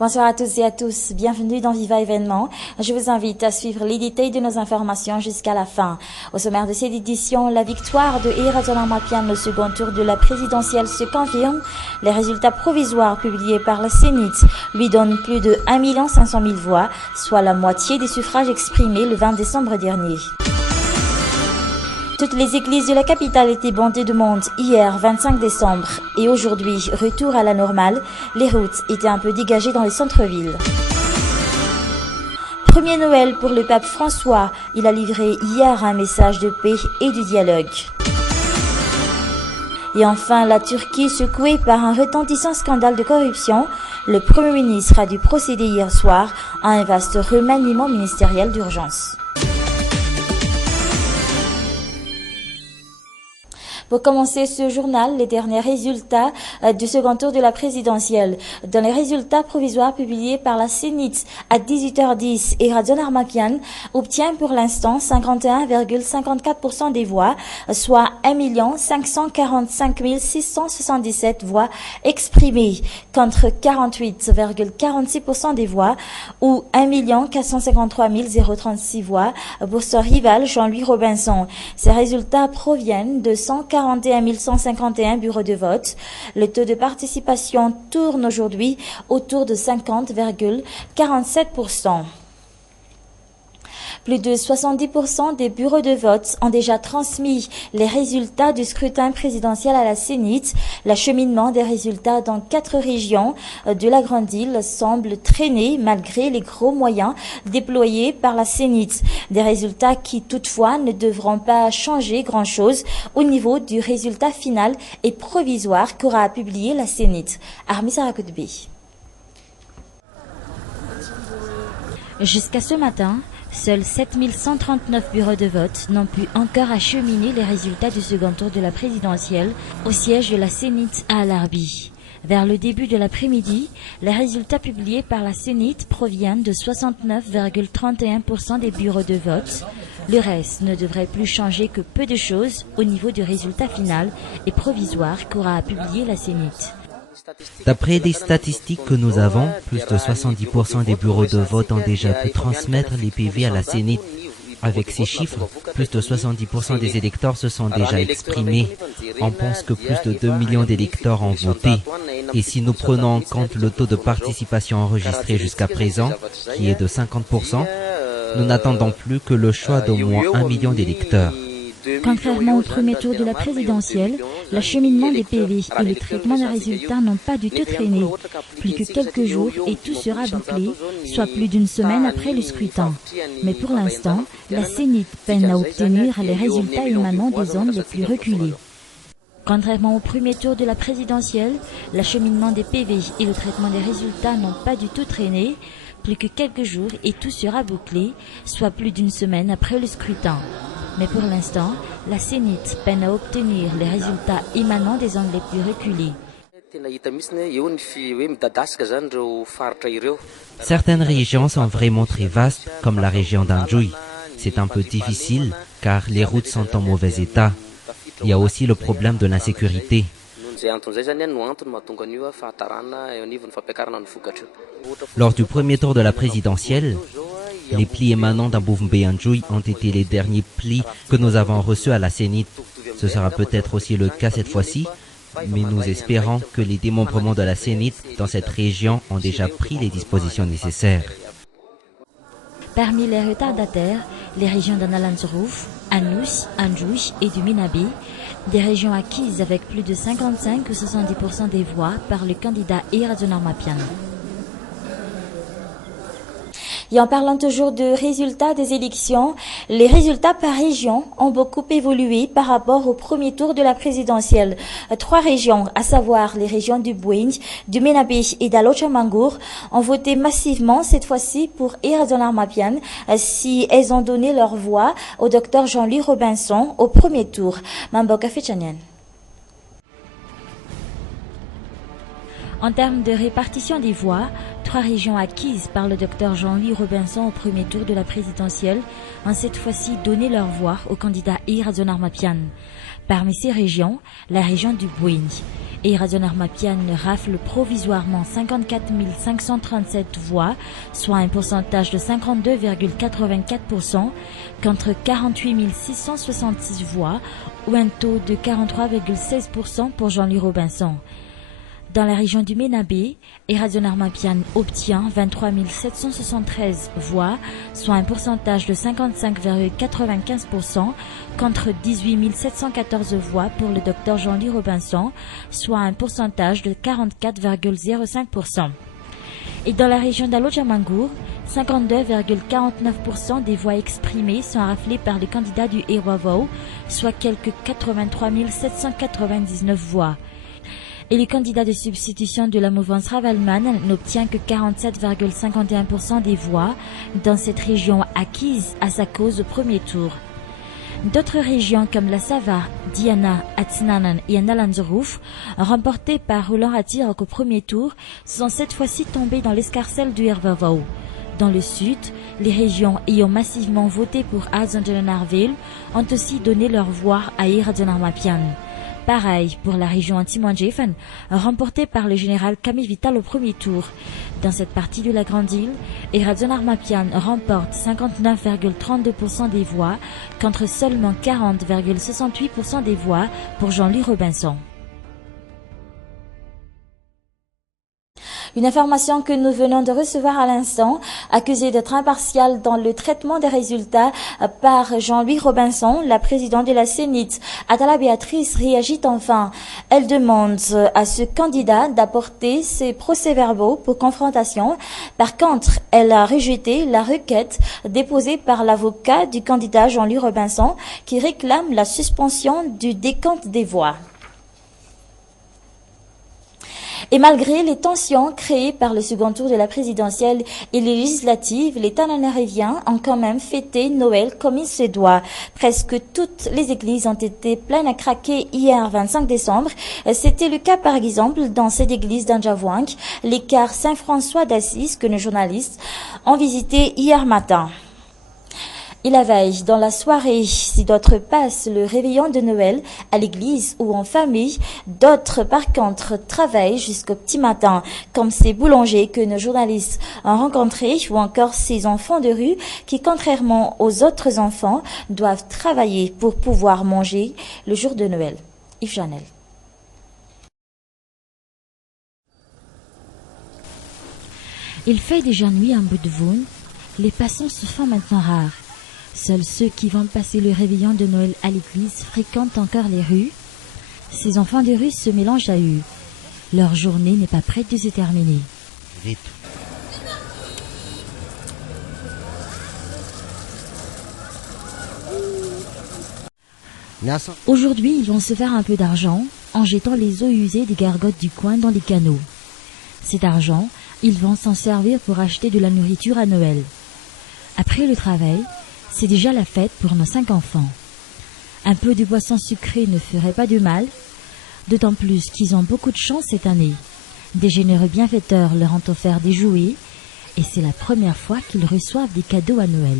Bonsoir à toutes et à tous, bienvenue dans Viva Événement. Je vous invite à suivre les détails de nos informations jusqu'à la fin. Au sommaire de cette édition, la victoire de Irazona Mapian au second tour de la présidentielle se confirme. Les résultats provisoires publiés par la Sénit lui donnent plus de 1 500 000 voix, soit la moitié des suffrages exprimés le 20 décembre dernier. Toutes les églises de la capitale étaient bondées de monde hier, 25 décembre, et aujourd'hui, retour à la normale, les routes étaient un peu dégagées dans les centres-villes. Premier Noël pour le pape François, il a livré hier un message de paix et de dialogue. Et enfin, la Turquie secouée par un retentissant scandale de corruption, le Premier ministre a dû procéder hier soir à un vaste remaniement ministériel d'urgence. Pour commencer ce journal, les derniers résultats du second tour de la présidentielle. Dans les résultats provisoires publiés par la Sénit à 18h10, Irazona Armakian obtient pour l'instant 51,54% des voix, soit 1 545 677 voix exprimées, contre 48,46% des voix, ou 1 453 036 voix pour son rival Jean-Louis Robinson. Ces résultats proviennent de 141 151 bureaux de vote. Le taux de participation tourne aujourd'hui autour de 50,47%. Plus de 70% des bureaux de vote ont déjà transmis les résultats du scrutin présidentiel à la Sénit. L'acheminement des résultats dans 4 régions de la Grande Île semble traîner malgré les gros moyens déployés par la Sénit. Des résultats qui toutefois ne devront pas changer grand-chose au niveau du résultat final et provisoire qu'aura publié la Sénit. Armi Sarakotbe. Jusqu'à ce matin, seuls 7139 bureaux de vote n'ont pu encore acheminer les résultats du second tour de la présidentielle au siège de la Sénit à Al-Arbi. Vers le début de l'après-midi, les résultats publiés par la Sénit proviennent de 69,31% des bureaux de vote. Le reste ne devrait plus changer que peu de choses au niveau du résultat final et provisoire qu'aura publié la Sénit. D'après des statistiques que nous avons, plus de 70% des bureaux de vote ont déjà pu transmettre les PV à la Sénit. Avec ces chiffres, plus de 70% des électeurs se sont déjà exprimés. On pense que plus de 2 millions d'électeurs ont voté. Et si nous prenons en compte le taux de participation enregistré jusqu'à présent, qui est de 50%, nous n'attendons plus que le choix d'au moins 1 million d'électeurs. Contrairement au premier tour de la présidentielle, l'acheminement des PV et le traitement des résultats n'ont pas du tout traîné. Plus que quelques jours et tout sera bouclé, soit plus d'une semaine après le scrutin. Mais pour l'instant, la Sénit peine à obtenir les résultats émanant des zones les plus reculées. Contrairement au premier tour de la présidentielle, l'acheminement des PV et le traitement des résultats n'ont pas du tout traîné. Plus que quelques jours et tout sera bouclé, soit plus d'une semaine après le scrutin. Mais pour l'instant, la Sénit peine à obtenir les résultats émanant des zones les plus reculées. Certaines régions sont vraiment très vastes, comme la région d'Anjouy. C'est un peu difficile, car les routes sont en mauvais état. Il y a aussi le problème de l'insécurité. Lors du premier tour de la présidentielle, les plis émanant d'Amboumbe-Anjouy ont été les derniers plis que nous avons reçus à la Sénit. Ce sera peut-être aussi le cas cette fois-ci, mais nous espérons que les démembrements de la Sénit dans cette région ont déjà pris les dispositions nécessaires. Parmi les retardataires, les régions d'Analanzrouf, Anous, Anjouy et du Minabe, des régions acquises avec plus de 55 ou 70% des voix par le candidat Irazona Armakian. Et en parlant toujours de résultats des élections, les résultats par région ont beaucoup évolué par rapport au premier tour de la présidentielle. 3 régions, à savoir les régions du Boueng, du Menabe et d'Alochamangour, ont voté massivement cette fois-ci pour Irazona Armakian si elles ont donné leur voix au docteur Jean-Louis Robinson au premier tour. Mamboka Fechanian. En termes de répartition des voix, 3 régions acquises par le docteur Jean-Louis Robinson au premier tour de la présidentielle ont cette fois-ci donné leur voix au candidat Irazona Armakian. Parmi ces régions, la région du Boueng. et Radionarmapian rafle provisoirement 54 537 voix, soit un pourcentage de 52,84%, contre 48 666 voix, ou un taux de 43,16% pour Jean-Louis Robinson. Dans la région du Ménabé, Radionarmapian obtient 23 773 voix, soit un pourcentage de 55,95%, contre 18 714 voix pour le docteur Jean-Louis Robinson, soit un pourcentage de 44,05%. Et dans la région d'Alojamangour, 52,49% des voix exprimées sont raflées par les candidats du Hérouvau, soit quelques 83 799 voix. Et le candidat de substitution de la mouvance Ravalman n'obtient que 47,51% des voix dans cette région acquise à sa cause au premier tour. D'autres régions comme la Sava, Diana, Atsinanan et Analanzorouf, remportées par Roland Atirok au premier tour, sont cette fois-ci tombées dans l'escarcelle du Hérouvau. Dans le sud, les régions ayant massivement voté pour Radionarville ont aussi donné leur voix à Radionarmapian. Pareil pour la région Antimandjefan, remportée par le général Camille Vital au premier tour. Dans cette partie de la Grande Île, Radionarmapian remporte 59,32% des voix, contre seulement 40,68% des voix pour Jean-Louis Robinson. Une information que nous venons de recevoir à l'instant, accusée d'être impartiale dans le traitement des résultats par Jean-Louis Robinson, la présidente de la Sénite, Atala Béatrice, réagit enfin. Elle demande à ce candidat d'apporter ses procès-verbaux pour confrontation. Par contre, elle a rejeté la requête déposée par l'avocat du candidat Jean-Louis Robinson qui réclame la suspension du décompte des voix. Et malgré les tensions créées par le second tour de la présidentielle et les législatives, les Tananariviens ont quand même fêté Noël comme il se doit. Presque toutes les églises ont été pleines à craquer hier 25 décembre. C'était le cas par exemple dans cette église d'Anjavouang, l'écart Saint-François d'Assise que nos journalistes ont visité hier matin. Et la veille, dans la soirée, si d'autres passent le réveillon de Noël à l'église ou en famille, d'autres par contre travaillent jusqu'au petit matin, comme ces boulangers que nos journalistes ont rencontrés ou encore ces enfants de rue qui, contrairement aux autres enfants, doivent travailler pour pouvoir manger le jour de Noël. Yves Janel. Il fait déjà nuit en Boudvoun, les passants se font maintenant rares. Seuls ceux qui vont passer le réveillon de Noël à l'église fréquentent encore les rues. Ces enfants de rue se mélangent à eux. Leur journée n'est pas prête de se terminer. Aujourd'hui, ils vont se faire un peu d'argent en jetant les eaux usées des gargotes du coin dans les canaux. Cet argent, ils vont s'en servir pour acheter de la nourriture à Noël. Après le travail, c'est déjà la fête pour nos 5 enfants. Un peu de boisson sucrée ne ferait pas de mal, d'autant plus qu'ils ont beaucoup de chance cette année. Des généreux bienfaiteurs leur ont offert des jouets et c'est la première fois qu'ils reçoivent des cadeaux à Noël.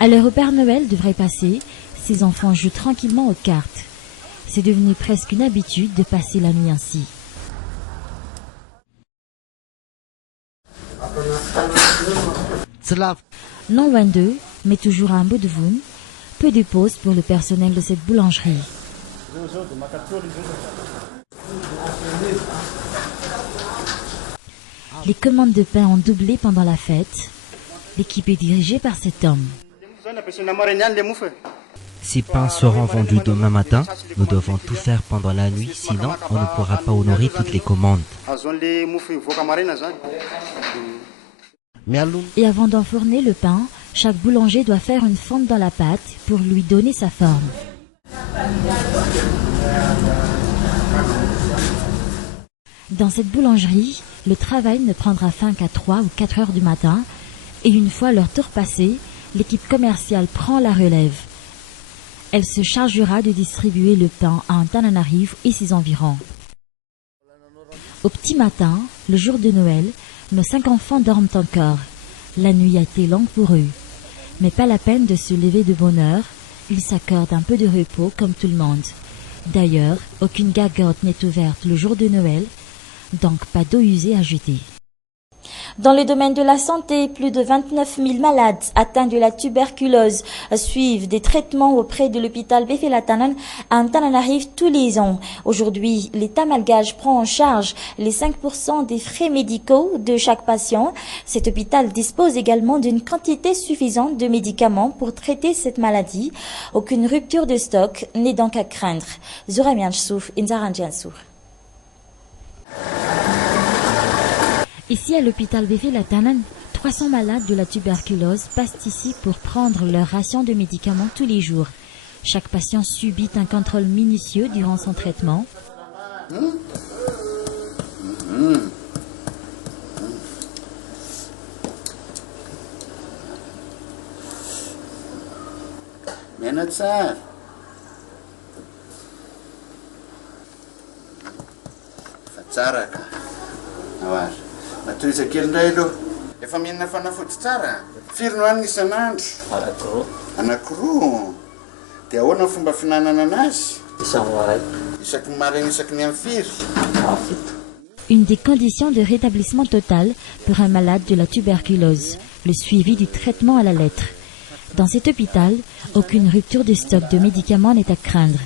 À l'heure où Père Noël devrait passer, ces enfants jouent tranquillement aux cartes. C'est devenu presque une habitude de passer la nuit ainsi. Non loin d'eux, mais toujours à un bout de Boudvoun, peu de pauses pour le personnel de cette boulangerie. Les commandes de pain ont doublé pendant la fête. L'équipe est dirigée par cet homme. Ces pains seront vendus demain matin. Nous devons tout faire pendant la nuit, sinon on ne pourra pas honorer toutes les commandes. Et avant d'enfourner le pain, chaque boulanger doit faire une fente dans la pâte pour lui donner sa forme. Dans cette boulangerie, le travail ne prendra fin qu'à 3 ou 4 heures du matin, et une fois leur tour passé, l'équipe commerciale prend la relève. Elle se chargera de distribuer le pain à Antananarivo et ses environs. Au petit matin, le jour de Noël, nos 5 enfants dorment encore. La nuit a été longue pour eux. Mais pas la peine de se lever de bonne heure. Ils s'accordent un peu de repos comme tout le monde. D'ailleurs, aucune gargote n'est ouverte le jour de Noël, donc pas d'eau usée à jeter. Dans le domaine de la santé, plus de 29 000 malades atteints de la tuberculose suivent des traitements auprès de l'hôpital Befelatanane à Antananarive tous les ans. Aujourd'hui, l'État malgache prend en charge les 5% des frais médicaux de chaque patient. Cet hôpital dispose également d'une quantité suffisante de médicaments pour traiter cette maladie. Aucune rupture de stock n'est donc à craindre. Zora Mianchouf, Inzaranjiansour. Ici, à l'hôpital Befelatanane, 300 malades de la tuberculose passent ici pour prendre leur ration de médicaments tous les jours. Chaque patient subit un contrôle minutieux durant son traitement. Matoiza kely indray aloha. Efa mihinana fanafody tsara. Firy no hanina isan'andro? Anankiroa. Dia ahoana ny fomba finanana anazy? Isaky ny maraina isaky ny amin'ny firy? Une des conditions de rétablissement total pour un malade de la tuberculose, le suivi du traitement à la lettre. Dans cet hôpital, aucune rupture de stock de médicaments n'est à craindre.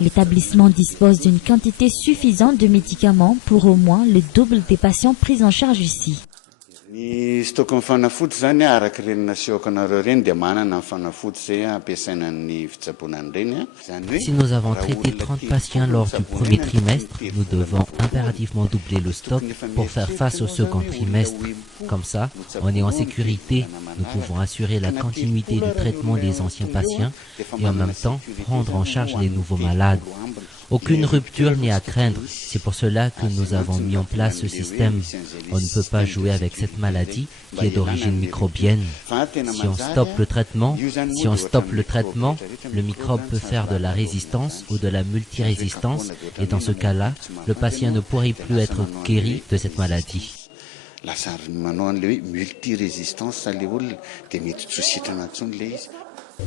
L'établissement dispose d'une quantité suffisante de médicaments pour au moins le double des patients pris en charge ici. Ny stock-ny fanafody zany araka ireny nasehoako anareo reny dia manana ny fanafody zay ampiasaina ny fitsaboana ireny. Si nous avons traité 30 patients lors du premier trimestre, nous devons impérativement doubler le stock pour faire face au second trimestre. Comme ça, on est en sécurité, nous pouvons assurer la continuité du traitement des anciens patients et en même temps prendre en charge les nouveaux malades. Aucune rupture n'est à craindre, c'est pour cela que nous avons mis en place ce système. On ne peut pas jouer avec cette maladie qui est d'origine microbienne. Si on stoppe le traitement, le microbe peut faire de la résistance ou de la multirésistance et dans ce cas-là, le patient ne pourrait plus être guéri de cette maladie.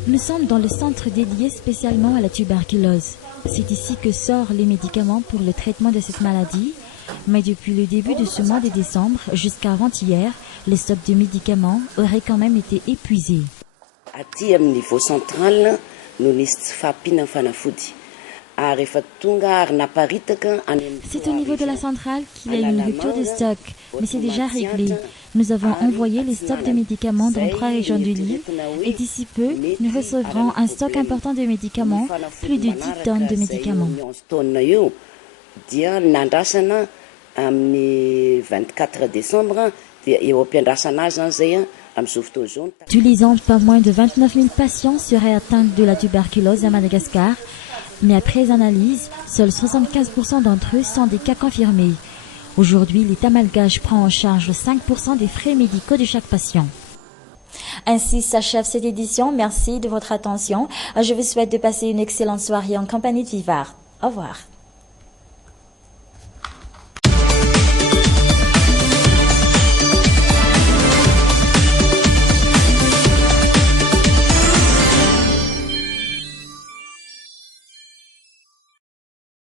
Nous sommes dans le centre dédié spécialement à la tuberculose. C'est ici que sortent les médicaments pour le traitement de cette maladie. Mais depuis le début de ce mois de décembre jusqu'à avant-hier, les stocks de médicaments auraient quand même été épuisés. Aty amin'ny niveau central no nisy tsy fahampiana fanafody. C'est au niveau de la centrale qu'il y a eu une rupture de stock, mais c'est déjà réglé. Nous avons envoyé les stocks de médicaments dans 3 régions de l'île et d'ici peu, nous recevrons un stock important de médicaments, plus de 10 tonnes de médicaments. Tous les ans, pas moins de 29 000 patients seraient atteints de la tuberculose à Madagascar. Mais après analyse, seuls 75% d'entre eux sont des cas confirmés. Aujourd'hui, l'État malgache prend en charge 5% des frais médicaux de chaque patient. Ainsi s'achève cette édition. Merci de votre attention. Je vous souhaite de passer une excellente soirée en compagnie de Vivard. Au revoir.